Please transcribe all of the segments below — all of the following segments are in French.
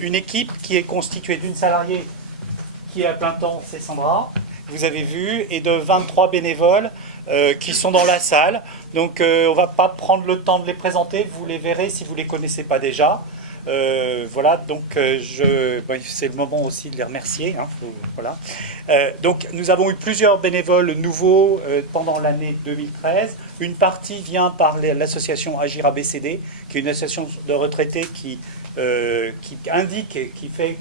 Une équipe qui est constituée d'une salariée qui est à plein temps, c'est Sandra, vous avez vu, et de 23 bénévoles qui sont dans la salle. Donc on ne va pas prendre le temps de les présenter, vous les verrez si vous ne les connaissez pas déjà. Voilà, donc c'est le moment aussi de les remercier. Hein, voilà. Donc nous avons eu plusieurs bénévoles nouveaux pendant l'année 2013. Une partie vient par l'association Agir ABCD, qui est une association de retraités qui indique, qui fait,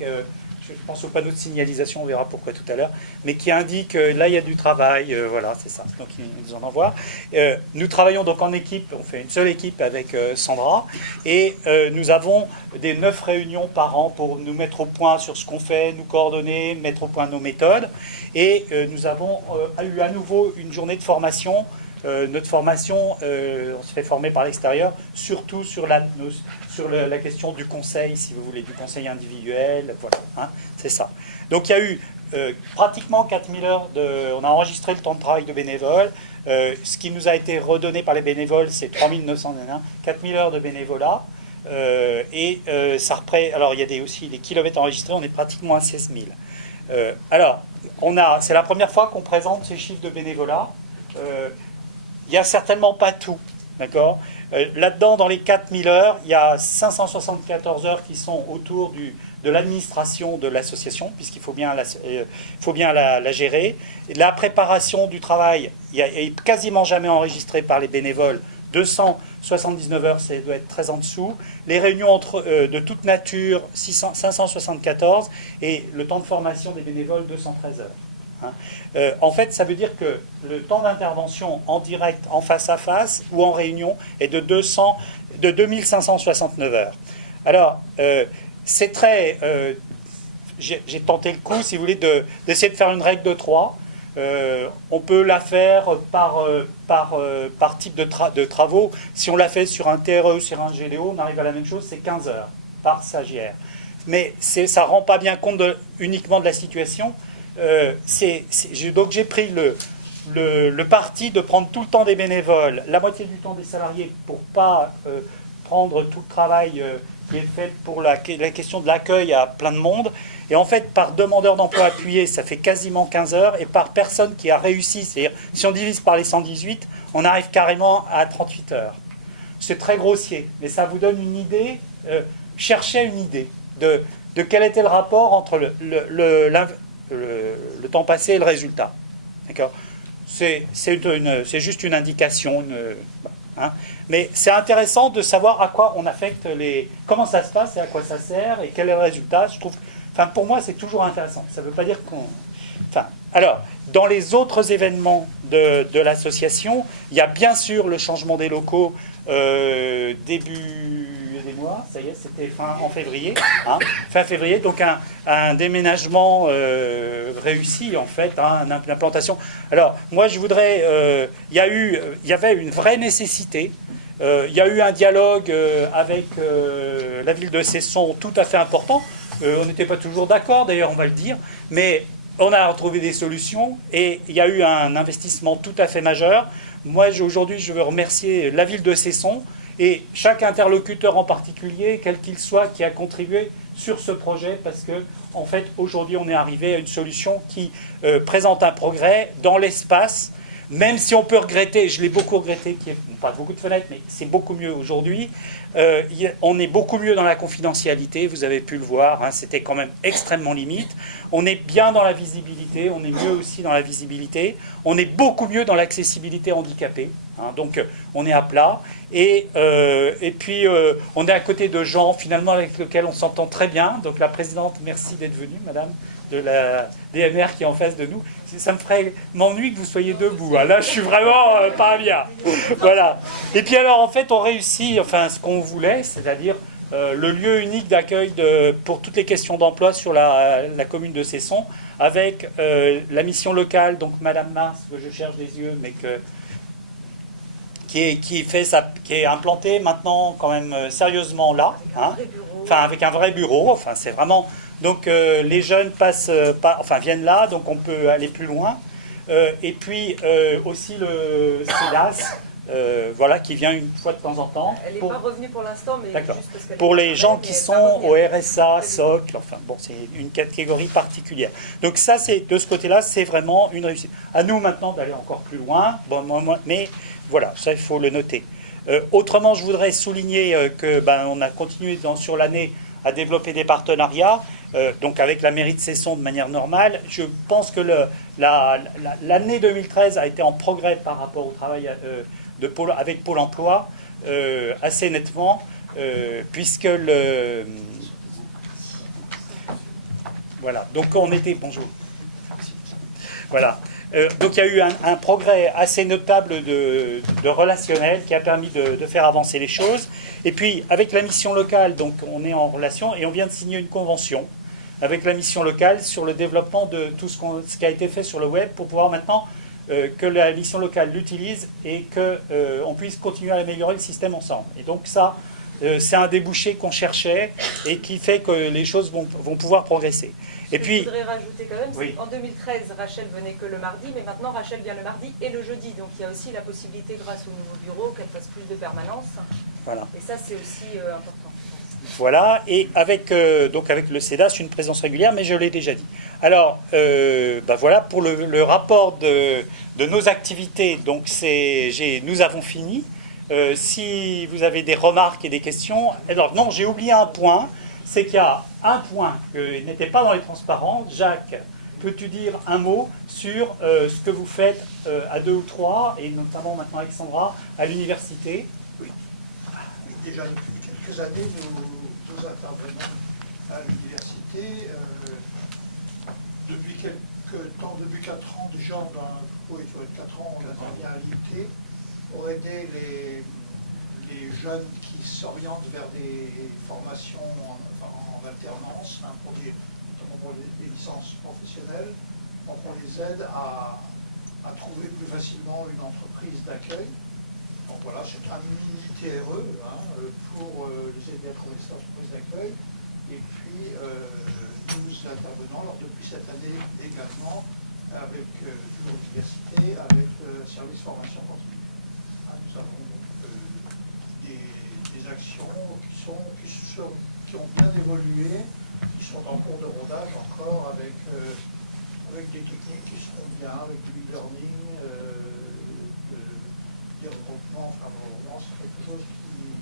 je pense au panneau de signalisation, on verra pourquoi tout à l'heure, mais qui indique là il y a du travail, voilà, c'est ça, donc ils nous en envoient. Nous travaillons donc en équipe, on fait une seule équipe avec Sandra, et nous avons des 9 réunions par an pour nous mettre au point sur ce qu'on fait, nous coordonner, mettre au point nos méthodes, et nous avons eu à nouveau une journée de formation. Notre formation, on se fait former par l'extérieur, surtout sur la question du conseil, si vous voulez, du conseil individuel, voilà, hein, c'est ça. Donc il y a eu pratiquement 4000 heures, on a enregistré le temps de travail de bénévoles, ce qui nous a été redonné par les bénévoles, c'est 3901, 4000 heures de bénévolat, et ça représente, alors il y a aussi des kilomètres enregistrés, on est pratiquement à 16 000. Alors, c'est la première fois qu'on présente ces chiffres de bénévolat. Il n'y a certainement pas tout, d'accord. Là-dedans, dans les 4000 heures, il y a 574 heures qui sont autour de l'administration de l'association, puisqu'il faut bien la gérer. La préparation du travail, il est quasiment jamais enregistré par les bénévoles. 279 heures, ça doit être très en dessous. Les réunions de toute nature, 574, et le temps de formation des bénévoles, 213 heures. En fait, ça veut dire que le temps d'intervention en direct, en face à face ou en réunion est de 2569 heures. Alors, c'est très... j'ai tenté le coup, si vous voulez, d'essayer de faire une règle de 3. On peut la faire par type de travaux. Si on la fait sur un TRE ou sur un GLO, on arrive à la même chose, c'est 15 heures par stagiaire. Mais ça ne rend pas bien compte uniquement de la situation. Donc j'ai pris le parti de prendre tout le temps des bénévoles, la moitié du temps des salariés, pour ne pas prendre tout le travail qui est fait pour la question de l'accueil à plein de monde. Et en fait, par demandeur d'emploi appuyé, ça fait quasiment 15 heures, et par personne qui a réussi, c'est-à-dire si on divise par les 118, on arrive carrément à 38 heures. C'est très grossier, mais ça vous donne une idée, cherchez une idée de quel était le rapport entre le temps passé et le résultat. D'accord. C'est juste une indication. Hein. Mais c'est intéressant de savoir à quoi on affecte comment ça se passe et à quoi ça sert et quel est le résultat. Je trouve, pour moi, c'est toujours intéressant. Ça ne veut pas dire qu'on... alors, dans les autres événements de l'association, il y a bien sûr le changement des locaux début des mois, ça y est, c'était en février, hein, fin février, donc un déménagement réussi en fait, hein, une implantation. Alors moi je voudrais, il y avait une vraie nécessité, il y a eu un dialogue avec la ville de Cesson tout à fait important, on n'était pas toujours d'accord d'ailleurs on va le dire, mais on a retrouvé des solutions et il y a eu un investissement tout à fait majeur. Moi, aujourd'hui, je veux remercier la ville de Cesson et chaque interlocuteur en particulier, quel qu'il soit, qui a contribué sur ce projet parce que, en fait, aujourd'hui, on est arrivé à une solution qui présente un progrès dans l'espace, même si on peut regretter, je l'ai beaucoup regretté, qu'il n'y ait pas beaucoup de fenêtres, mais c'est beaucoup mieux aujourd'hui. On est beaucoup mieux dans la confidentialité, vous avez pu le voir, hein, c'était quand même extrêmement limite. On est bien dans la visibilité, on est mieux aussi dans la visibilité. On est beaucoup mieux dans l'accessibilité handicapée, hein, donc on est à plat. Et puis on est à côté de gens finalement avec lesquels on s'entend très bien. Donc la présidente, merci d'être venue, madame, de la DMR qui est en face de nous. Ça m'ennuie que vous soyez debout. Hein. Là, je suis vraiment pas bien. Voilà. Et puis alors, en fait, on réussit, ce qu'on voulait, c'est-à-dire le lieu unique d'accueil pour toutes les questions d'emploi sur la commune de Cesson, avec la mission locale, donc Madame Mars, que je cherche des yeux, mais qui est implantée maintenant quand même sérieusement là, hein, avec un vrai bureau, c'est vraiment... Donc les jeunes viennent là, donc on peut aller plus loin. Et puis aussi le CEDAS, voilà, qui vient une fois de temps en temps. Elle n'est pas revenue pour l'instant, mais D'accord. juste parce qu'elle Pour est les pas gens revenue, qui elle est sont pas au revenue. RSA, socle, enfin bon, c'est une catégorie particulière. Donc ça, c'est de ce côté-là, c'est vraiment une réussite. À nous maintenant d'aller encore plus loin, bon, mais voilà, ça il faut le noter. Autrement, je voudrais souligner que on a continué sur l'année à développer des partenariats, donc avec la mairie de Cesson de manière normale. Je pense que l'année 2013 a été en progrès par rapport au travail avec Pôle emploi, assez nettement, puisque voilà, donc on était... Bonjour. Voilà. Donc il y a eu un progrès assez notable de relationnel qui a permis de faire avancer les choses. Et puis avec la mission locale, donc on est en relation et on vient de signer une convention avec la mission locale sur le développement de tout ce qui a été fait sur le web pour pouvoir maintenant que la mission locale l'utilise et qu'on puisse continuer à améliorer le système ensemble. Et donc ça, c'est un débouché qu'on cherchait et qui fait que les choses vont pouvoir progresser. Et puis, je voudrais rajouter quand même, oui. en 2013, Rachel venait que le mardi, mais maintenant Rachel vient le mardi et le jeudi. Donc il y a aussi la possibilité, grâce au nouveau bureau, qu'elle fasse plus de permanence. Voilà. Et ça, c'est aussi important. Voilà, et avec le CEDAS, une présence régulière, mais je l'ai déjà dit. Alors, voilà, pour le rapport de nos activités, donc nous avons fini. Si vous avez des remarques et des questions... Alors non, j'ai oublié un point, c'est qu'il y a un point qui n'était pas dans les transparents. Jacques, peux-tu dire un mot sur ce que vous faites à 2 ou 3, et notamment maintenant Alexandra, à l'université? Oui. Déjà depuis quelques années, nous intervenons à l'université. Depuis quelques temps, depuis 4 ans déjà, oui, sur les 4 ans, on intervient à l'IT pour aider les jeunes qui s'orientent vers des formations en alternance, notamment pour des licences professionnelles. Donc on les aide à trouver plus facilement une entreprise d'accueil. Donc voilà, c'est un mini TRE pour les aider à trouver cette entreprise d'accueil. Et puis nous intervenons alors depuis cette année également avec toujours l'université, avec le service formation continue. Nous avons donc des actions qui ont bien évolué, qui sont en cours de rodage encore avec des techniques qui seront bien, avec du e-learning, des regroupements, c'est quelque chose qui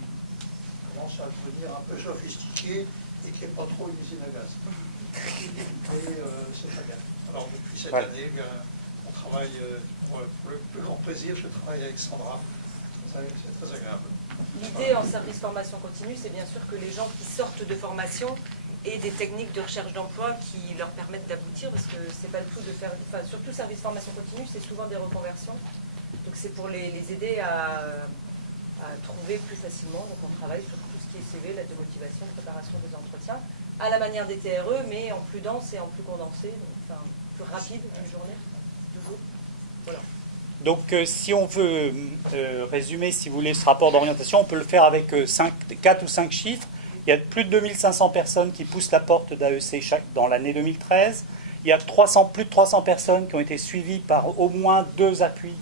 commence à devenir un peu sophistiqué et qui n'est pas trop une usine à gaz. Mais c'est très bien. Alors depuis cette année, on travaille, pour le plus grand plaisir, je travaille avec Sandra. C'est très agréable. L'idée en service formation continue, c'est bien sûr que les gens qui sortent de formation aient des techniques de recherche d'emploi qui leur permettent d'aboutir, parce que c'est pas le tout de faire, surtout service formation continue, c'est souvent des reconversions. Donc c'est pour les aider à trouver plus facilement. Donc on travaille sur tout ce qui est CV, lettre de motivation, préparation des entretiens, à la manière des TRE, mais en plus dense et en plus condensé, donc plus rapide d'une journée, de jour. Voilà. Donc si on veut résumer, si vous voulez, ce rapport d'orientation, on peut le faire avec 4 ou 5 chiffres. Il y a plus de 2500 personnes qui poussent la porte d'AEC dans l'année 2013. Il y a plus de 300 personnes qui ont été suivies par au moins 2 appuis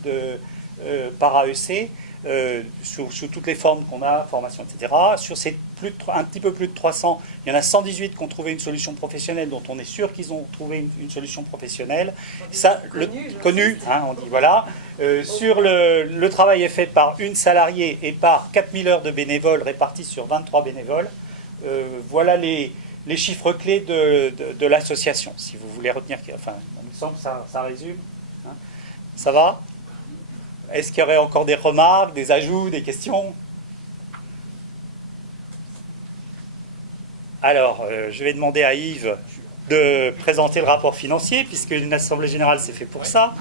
par AEC, sous toutes les formes qu'on a, formation, etc. Sur ces un petit peu plus de 300, il y en a 118 qui ont trouvé une solution professionnelle, dont on est sûr qu'ils ont trouvé une solution professionnelle. Ça, connu, on dit voilà. Sur le travail est fait par une salariée et par 4000 heures de bénévoles réparties sur 23 bénévoles. Voilà les chiffres clés de l'association, si vous voulez retenir. Enfin, il me semble que ça résume. Hein. Ça va? Est-ce qu'il y aurait encore des remarques, des ajouts, des questions? Alors, je vais demander à Yves de présenter le rapport financier, puisque une assemblée générale, c'est fait pour ça.